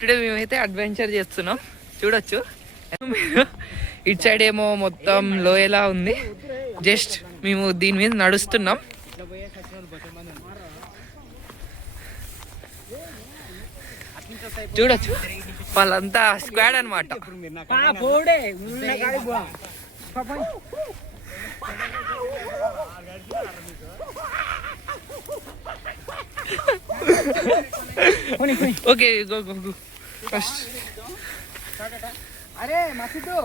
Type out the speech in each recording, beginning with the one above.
Today మేమైతే adventure చేస్తున్నాం, చూడొచ్చు. మీరు ఇటు సైడ్ ఏమో మొత్తం లోయలా ఉంది, జస్ట్ మేము దీని మీద నడుస్తున్నాం. చూడొచ్చు వాళ్ళంతా స్క్వాడ్ అనమాట. Okay go go go first. అరే మసిద్దు,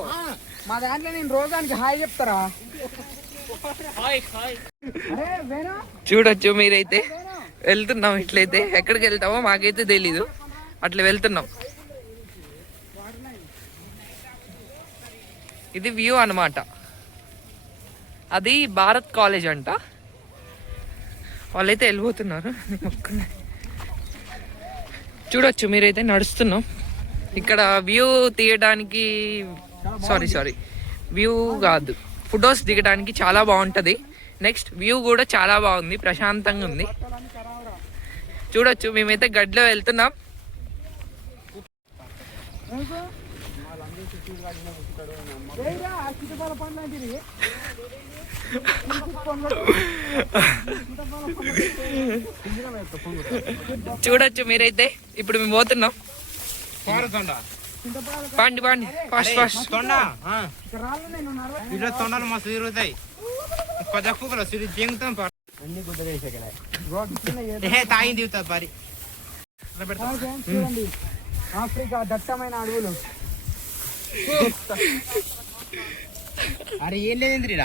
మా దాంట్లో నేను రోజానికి హాయ్ చెప్తారా? చూడొచ్చు మీరైతే వెళ్తున్నాం. ఇట్లయితే ఎక్కడికి వెళ్తామో మాకైతే తెలీదు, అట్లా వెళ్తున్నాం. ఇది వ్యూ అన్నమాట. అది భారత్ కాలేజ్ అంట, వాళ్ళైతే వెళ్ళిపోతున్నారు. చూడొచ్చు మీరైతే నడుస్తున్నాం. ఇక్కడ వ్యూ తీయడానికి సారీ వ్యూ కాదు, ఫొటోస్ దిగడానికి చాలా బాగుంటుంది. నెక్స్ట్ వ్యూ కూడా చాలా బాగుంది, ప్రశాంతంగా ఉంది. చూడొచ్చు మేమైతే గడ్డలో వెళ్తున్నాం. చూడొచ్చు మీరైతే. ఇప్పుడు మేము పోతున్నాం. పండి పండి ఫాస్ట్ ఫాస్ట్. తొండలు మస్తు తిరుగుతాయి, తాగి దిగుతుంది పరి. ఆఫ్రికా దట్టమైన అడవులు. అరే ఏం లేదండి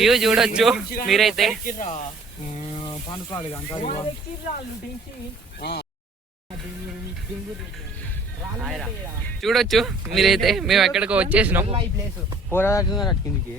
వ్యూ చూడొచ్చు మీరైతే. చూడొచ్చు మీరైతే. మేము ఎక్కడికో వచ్చేసినాం. పోరాడుతున్నారు కిందికి.